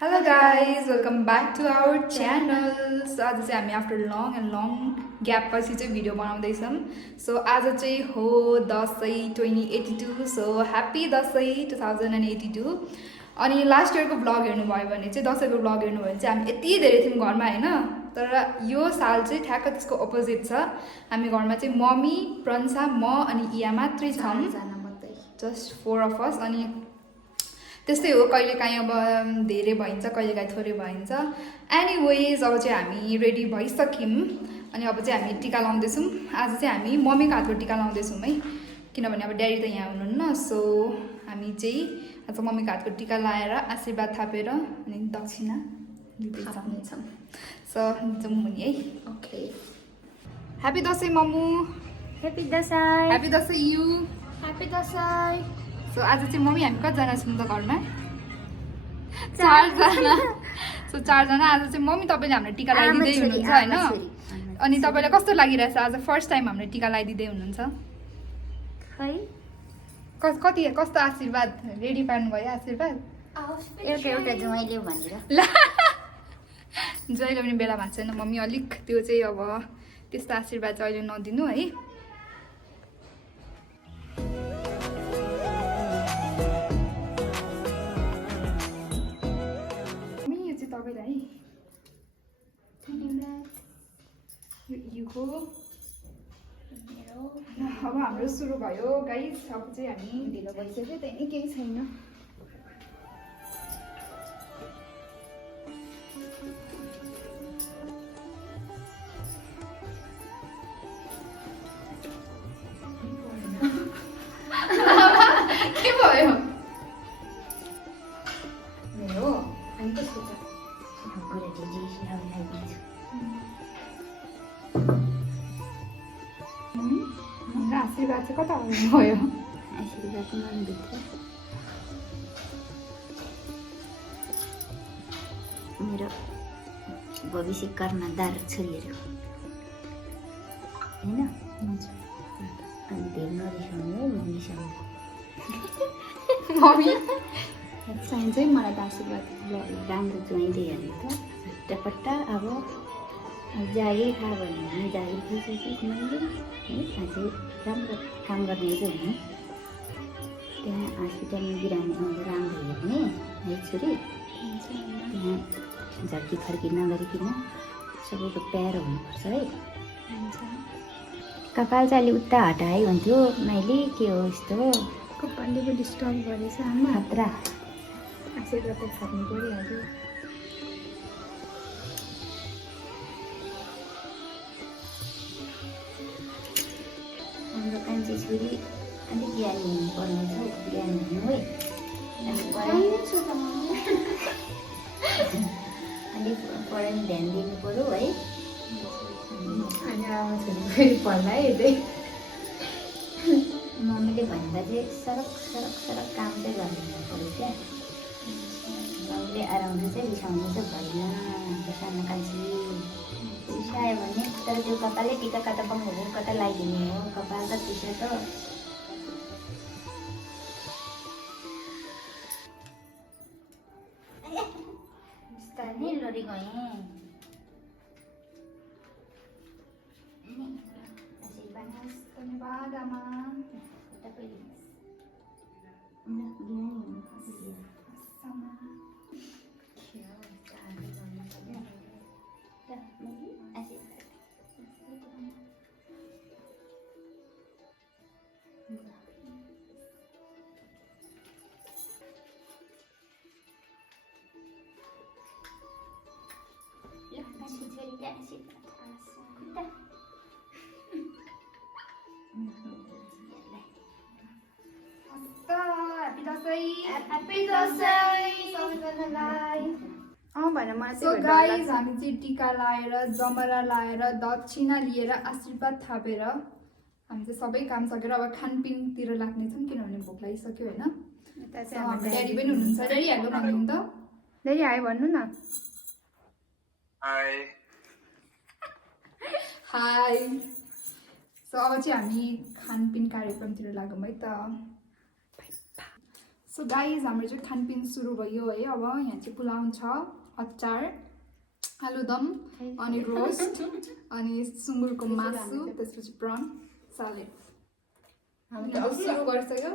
Hello guys, welcome back to our channel. So आज चाहिँ हामी आफ्टर लङ ग्याप पछि चाहिँ भिडियो बनाउँदैछौँ. सो आज चाहिँ हो दसैँ 2082. So happy Dashain 2082. अनि लास्ट इयरको ब्लग हेर्नुभयो भने चाहिँ दसैँको ब्लग हेर्नुभयो भने चाहिँ हामी यति धेरै थियौँ घरमा होइन. तर यो साल चाहिँ ठ्याक्क त्यसको अपोजिट छ. हामी घरमा चाहिँ मम्मी, प्रन्सा, म अनि इया मात्रै छौँ. Just 4 of us. अनि त्यस्तै हो, कहिलेकाहीँ अब धेरै भइन्छ, कहिलेकाहीँ थोरै भइन्छ. एनिवेज अब चाहिँ हामी रेडी भइसक्यौँ. अनि अब चाहिँ हामी टिका लाउँदैछौँ. आज चाहिँ हामी मम्मीको हातको टिका लाउँदैछौँ है, किनभने अब ड्याडी त यहाँ हुनुहुन्न. सो हामी चाहिँ आज मम्मीको हातको टिका लाएर आशीर्वाद थापेर अनि दक्षिणा लिँदैछौँ. सो जाउँ मुनि है. ओके. ह्याप्पी दसैँ मम्मू. Happy Dashain. Happy Dashain you. Happy Dashain. So आज चाहिँ मम्मी हामी कतिजना छौँ त घरमा? 4जना. सो 4जना. आज चाहिँ मम्मी तपाईँले हामीलाई टिका लगाइदिँदै हुनुहुन्छ होइन. अनि तपाईँलाई कस्तो लागिरहेछ आज फर्स्ट टाइम हामीले टिका लगाइदिँदै हुनुहुन्छ? खै कस्तो आशीर्वाद रेडी पार्नु भयो आशीर्वाद? एउटा जुवाइले भनेर ल जहिले पनि बेला भएको छैन मम्मी, अलिक त्यो चाहिँ अब त्यस्तो आशीर्वाद चाहिँ अहिले नदिनु है. अब हाम्रो सुरु भयो गाइस. अब चाहिँ हामी ढिलो भइसक्यो त्यही नै केही छैन. के भयो? मेरो अनि त्यसको त आशीर्वाद चाहिँ कता भयो? आशीर्वाद मनभित्र मेरो भविष्य कर्णधार छोरीहरू होइन. अनि धेरै नरिसाउनु है मम्मीसँग. मम्मी चाहिन्छ है मलाई त आशीर्वाद. राम्रो ज्वाइँले हेर्नु त झट्टपट्ट. अब जागिर खा भन्यो भने जागिर खाइसकेपछि मैले है अझै राम्रो काम गर्ने चाहिँ हुने. त्यहाँ हस्पिटलमा बिरामी आउँदा राम्रो हेर्ने है छोरी. त्यहाँ झर्की फर्की नगरिकन सबैको प्यारो हुनुपर्छ है. कपाल चाहिँ अलि उता हटाए हुन्थ्यो. मैले के हो यस्तो कपालले पनि डिस्टर्ब गरेछ आमा. खतरा. आशीर्वाद त खानु परिहाल्यो. हाम्रो कान्छी छोरी अलिक ज्ञानी हुनुपर्ने छ. ज्ञानी हुनु है. अलिक पढाइमा ध्यान दिनु पऱ्यो है. अनि आमा छोरी फेरि पढ्ला हेर्दै मम्मीले भन्दा चाहिँ सरक सरक सरक काम चाहिँ गर्नु पऱ्यो क्या. मम्मीले आरामले चाहिँ रिसाउनु चाहिँ भएन. सानो कान्छी रिसायो भने तर त्यो कपालै टिका कता बङ्गहरू कता लगाइदिने हो. कपाल त पिछे त बिस्तारै लडी गएँ. धन्यवाद आमा. सो गाइज हामी चाहिँ टिका लाएर जमरा लाएर दक्षिणा लिएर आशीर्वाद थापेर हामी चाहिँ सबै काम सकेर अब खानपिनतिर लाग्नेछौँ किनभने भोक लागिसक्यो होइन. हाम्रो ड्याडी पनि हुनुहुन्छ. ड्याडी हेलो भन्नु त. ड्याडी हाई भन्नु न. हाई. सो अब चाहिँ हामी खानपिन कार्यक्रमतिर लागौँ है त. सो गाइज हाम्रो चाहिँ खानपिन सुरु भयो है। अब यहाँ चाहिँ पुलाउ छ, अचार, आलुदम, अनि रोस्ट, अनि सुँगुरको मासु, त्यसपछि प्रन सालेड। अब सुरु गरिसक्यो।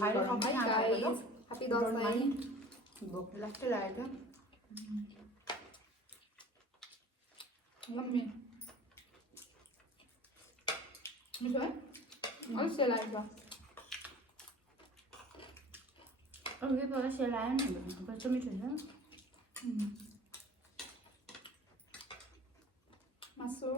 ह्यापी दसैँ। भोक लाग्दै लागेको मम्मी मिठो है? अलिक सेलाएको छ। अघि पहिला सेलायो नि कस्तो मिठो हुन्छ। मासु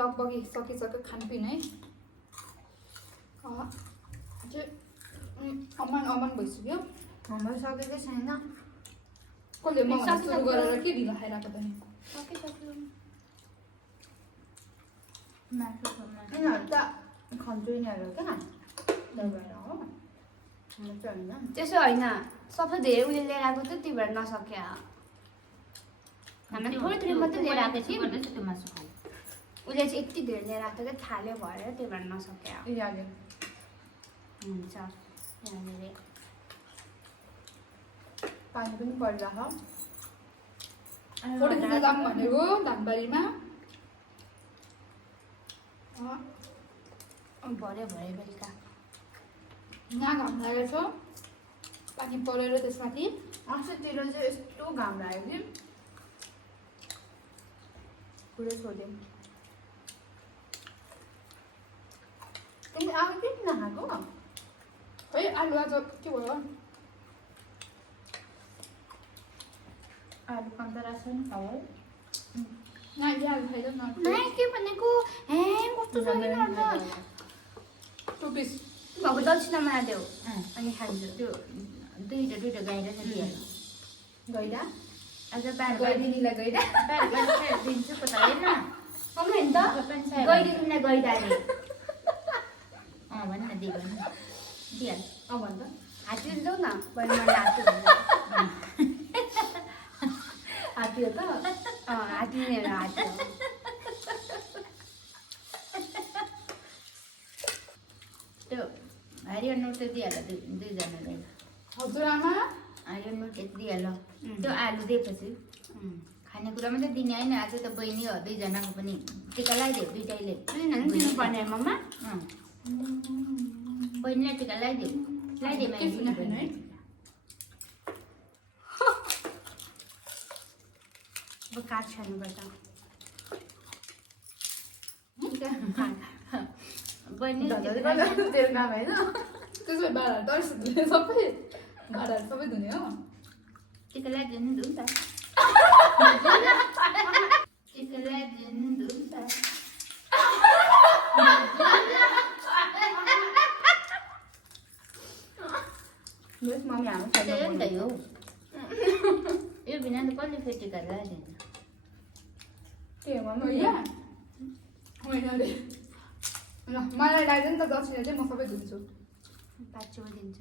लगभग सकिसक्यो खानपिन है। अमान अमान भइसक्यो। हाम्रो सकेकै छैन। कसले म सुरु गरेर के ढिलो खाइरहेको त नि? सकिसक्यो। यिनीहरू त खन्छु यिनीहरू क्या त्यही हो। त्यसो होइन, सबै धेरै उसले लिएर आएको थियो त्यही भएर नसक्यो। हामी थोरै थोरै मात्रै लिएर आएको थियौँ। त्यो मासु खायो उसले चाहिँ यति धेरै लिएर आएको थियो थाल्यो भएर त्यही भएर नसक्यो। हुन्छ यहाँनिर पानी पनि परिरहेको फोटो खिच्न जाऊँ भनेको धानबारीमा। भरे भरे बेलुका यहाँ घाम लागेको छ, पानी परेर त्यसमाथि अस्तितिर चाहिँ यस्तो घाम लाग्यो कि पुरै छोड्यौँ। तिमीले आएको कि नखाएको? है आलु आज के भयो? आलु कन्तरा छ नि खाऊ है। नाइले आलु खाइदेऊ न। नाइ के भनेको हे कस्तो छ यिनीहरू त। 2 पिस भएको दक्षिणा मारिदेऊ अनि खान्छु त्यो दुईटा गाइडा छ दिइहाल्नु। गैडा आज गइदिनीलाई गइदा दिन्छु पो त होइन मम्मी हेर्नु त गइदिनु तिमीलाई गइदाले भन न दिइ भन दिइहाल भन् त। हात्ती जाऊ न बढी मलाई हात्ती भन्छ। हात्ती हो त? हात्ती नै हो हात्ती हो। त्यो हरियो नोट त दिइहाल दुईजनालाई। हजुरआमा हरियो नोट यति दिइहाल। त्यो आलु दिएपछि खानेकुरा मात्रै दिने होइन। आज त बहिनी हो दुईजनाको पनि टिका लगाइदियो दुइटैले। दिनुपर्ने मम्मा बहिनीलाई टिका लगाइदियो खानु है। अब काट छान्नुपर्छ। बहिनी त्यसो भए भाँडाहरू त धुने सबै भाँडाहरू सबै धुने हो। टिका लगाइदियो नि धुम त टिका लगाइदियो नि धुम त। मम्मी हाम्रो त्यही नि त यो यो बिना त कसले फेरि टिका लगाइदिन्छ? के हो मम्मी? होइन अरे ल मलाई लगाइदियो नि त दक्षिणा चाहिँ म सबै धुन्छु। 5 रुपियाँ दिन्छ।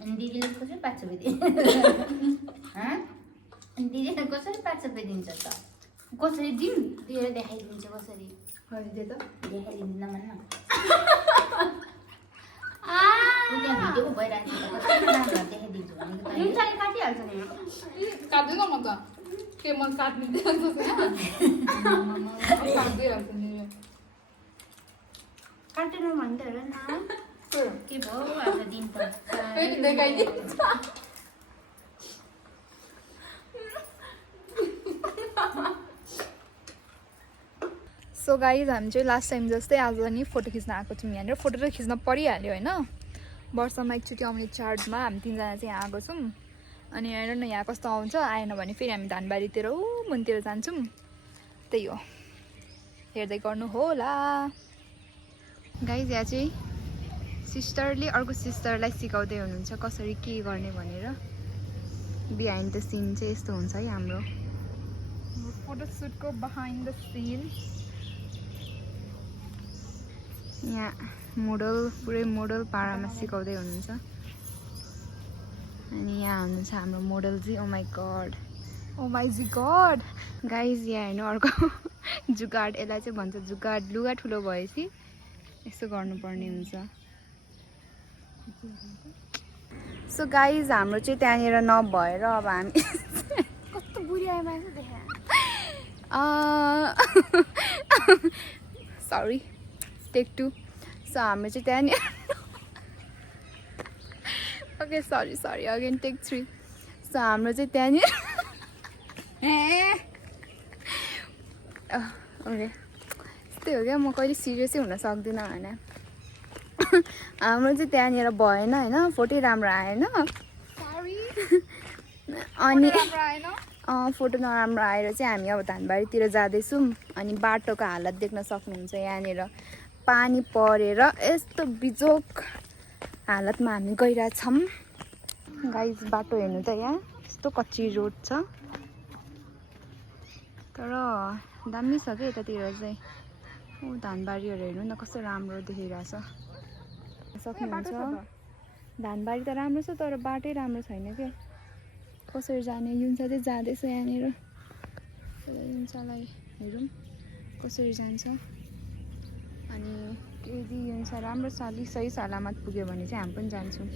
अनि दिदीले कसरी 5 रुपियाँ दिन्छ? अनि दिदीले कसरी 5 रुपियाँ दिन्छ त? कसरी दिउँ दिएर देखाइदिन्छ कसरी। दे त देखाइदिनु नभन्न। जुन त्यहाँ भिडियो भइरहेको छ कसरी राम्रो देखाइदिन्छु भनेको त चाहिँ काटिहाल्छ नि। काट्दैन म त के म काट्ने काट्दिइहाल्छु नि। काटेन भने त हेर न के भयो आज दिन त फेरि देखाइदिन्छ। सो गाइज हामी चाहिँ लास्ट टाइम जस्तै आज नि फोटो खिच्न आएको छौँ यहाँनिर फोटो त खिच्न परिहाल्यो होइन वर्षमा एकचोटि आउने चाडमा हामी 3 जना चाहिँ यहाँ आएको छौँ अनि हेर न यहाँ कस्तो आउँछ आएन भने फेरि हामी धानबारीतिर मुनतिर जान्छौँ त्यही हो हेर्दै गर्नु होला गाइज यहाँ चाहिँ सिस्टरले अर्को सिस्टरलाई सिकाउँदै हुनुहुन्छ कसरी के गर्ने भनेर बिहाइन्ड द सिन चाहिँ यस्तो हुन्छ है हाम्रो फोटोसुटको बिहाइन्ड द सिन यहाँ मोडल पुरै मोडल पारामा सिकाउँदै हुनुहुन्छ अनि यहाँ हुनुहुन्छ हाम्रो मोडल चाहिँ ओ माई गॉड गाइज यहाँ हेर्नु अर्को जुगाड यसलाई चाहिँ भन्छ जुगाड लुगा ठुलो भएपछि यस्तो गर्नुपर्ने हुन्छ सो गाइज हाम्रो चाहिँ त्यहाँनिर नभएर अब हामी कस्तो बुढी आयो मान्छे देखा सरी टेक 2 सो हाम्रो चाहिँ त्यहाँनिर okay sorry again take 3 so हाम्रो चाहिँ त्यहाँनिर ओके त्यस्तै हो क्या म कहिले सिरियसै हुन सक्दिनँ होइन हाम्रो चाहिँ त्यहाँनिर भएन होइन फोटै राम्रो आएन अनि फोटो नराम्रो आएर चाहिँ हामी अब धानबारीतिर जाँदैछौँ अनि बाटोको हालत देख्न सक्नुहुन्छ यहाँनिर पानी परेर यस्तो बिजोक हालतमा हामी गइरहेछौँ गाइज बाटो हेर्नु त यहाँ यस्तो कच्ची रोड छ तर दामी छ क्या यतातिर चाहिँ ऊ धानबारीहरू हेर्नु न कस्तो राम्रो देखिरहेछ सक्नुहुन्छ धानबारी त राम्रो छ तर बाटै राम्रो छैन क्या कसरी जाने युन्सा चाहिँ जाँदैछ यहाँनिर युन्सालाई हेरौँ कसरी जान्छ अनि यदि युन्सा राम्रो सही सलामत पुग्यो भने चाहिँ हामी पनि जान्छौँ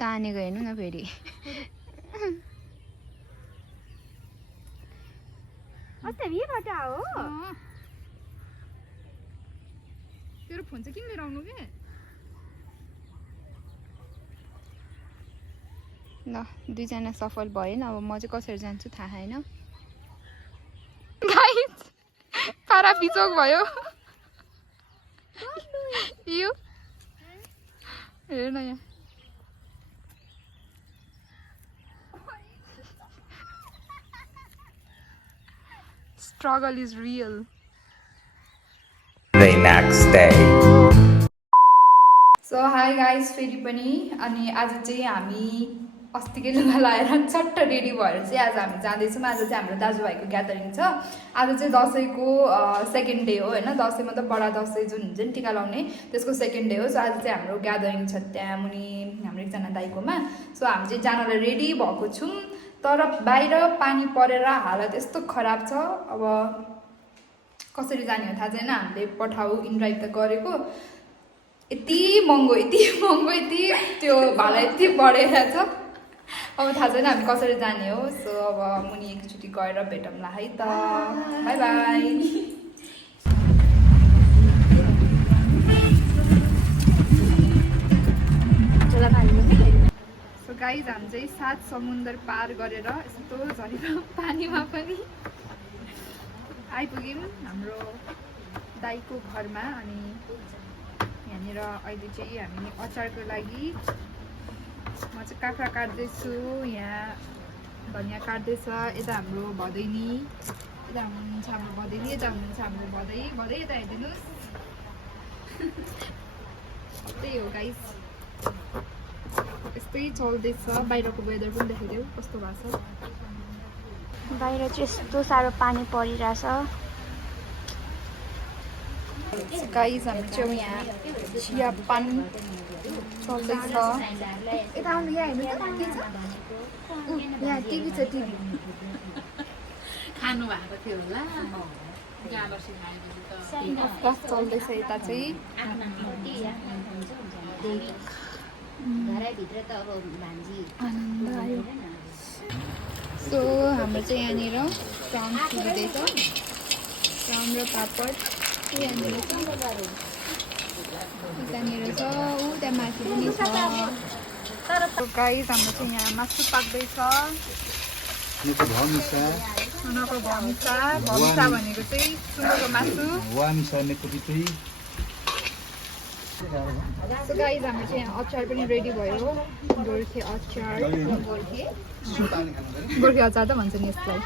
तानेको हेर्नु न फेरि तेरो फोन चाहिँ किन लिएर आउनु के ल 2 जना सफल भएन अब म चाहिँ कसरी जान्छु थाहा छैन गाइस पारा बिचोक भयो यो हेर न यहाँ struggle is real The next day. So hi guys फेरि पनि अनि आज चाहिँ हामी अस्तिकै लुगा लाएर चट्ट रेडी भएर चाहिँ आज हामी जाँदैछौँ आज चाहिँ हाम्रो दाजुभाइको ग्यादरिङ छ आज चाहिँ दसैँको सेकेन्ड डे हो होइन दसैँ मतलब बडा दसैँ जुन हुन्छ नि टिका लाउने त्यसको सेकेन्ड डे हो सो आज चाहिँ हाम्रो ग्यादरिङ छ त्यहाँ मुनि हाम्रो एकजना दाइकोमा सो हामी चाहिँ जानलाई रेडी भएको छौँ तर बाहिर पानी परेर हालत यस्तो खराब छ अब कसरी जाने हो थाहा छैन हामीले पठाउ इन्भाइट त गरेको यति महँगो यति त्यो भाडा यति बढेर छ अब थाहा छैन हामी कसरी जाने हो सो अब मुनि एकचोटि गएर भेटौँला है त बाई बाई सो गाइज हामी चाहिँ 7 समुद्र पार गरेर यस्तो झरेर पानीमा पनि आइपुग्यौँ हाम्रो दाइको घरमा अनि यहाँनिर अहिले चाहिँ हामी अचारको लागि म चाहिँ काँक्रा काट्दैछु यहाँ धनियाँ काट्दैछ यता हाम्रो भदैनी यता हुनुहुन्छ हाम्रो भदैनी यता हुनुहुन्छ हाम्रो भदै यता हेरिदिनुहोस् त्यही हो गाइस यस्तै चल्दैछ बाहिरको वेदर पनि देखाइदेऊ कस्तो भएको छ बाहिर चाहिँ यस्तो साह्रो पानी परिरहेछ गाइस हामी चाहिँ यहाँ चियापान चल्दैछ यता आउनु यहाँ हेर्नु त के छ यहाँ टिभी छ टिभी खानु भएको थियो होला क्लास चल्दैछ यता चाहिँ आनन्द आयो सो हाम्रो चाहिँ यहाँनिर प्राउन फुलिँदैछ प्राउन र पापड यहाँनिर छ यतानिर छ ऊ त्यहाँ माथि पनि छ गाइस हाम्रो चाहिँ यहाँ मासु पाक्दैछ मेरो भमिसा उनीहरूको भमिसा भमिसा भनेको चाहिँ सुँगुरको मासु वामिसा नेकपी चाहिँ सो गाइस हाम्रो चाहिँ यहाँ अचार पनि रेडी भयो गोर्खे अचार गोर्खे अचार त भन्छ नि यसलाई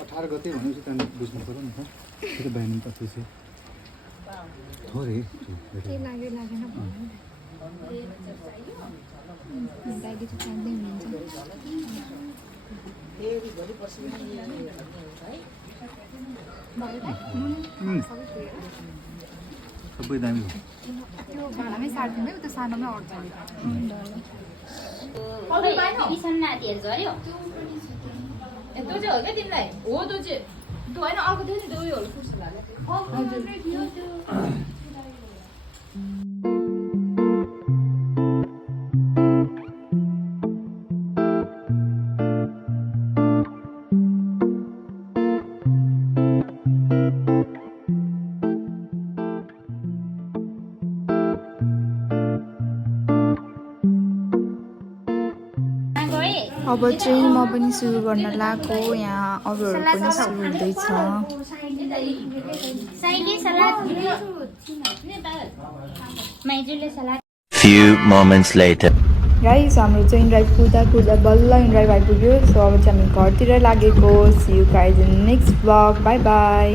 18 गते भनेपछि त्यहाँदेखि बुझ्नु पऱ्यो नि त त्यो बिहान कति चाहिँ थोरै के लाग्यो लागेन भन्नु दाइले चाहिँ खाँदै हुनुहुन्छ सबै दामी हो त्यो भाँडामै सार्दिनु त्यो सानोमै अट्छ त्यो चाहिँ हो क्या तिमीलाई हो त्यो चाहिँ त्यो होइन अर्को थियो नि त्यो उयोहरू फुट्छ अब चाहिँ म पनि सुरु गर्न लागेको यहाँ अरूहरू पनि सुरु हुँदैछ Few moments later. गाइस हाम्रो चाहिँ इन्ड्राइभ कुद्दा कुद्दा बल्ल इन्ड्राइभ आइपुग्यो सो अब चाहिँ हामी घरतिर लागेको see you guys in next vlog bye by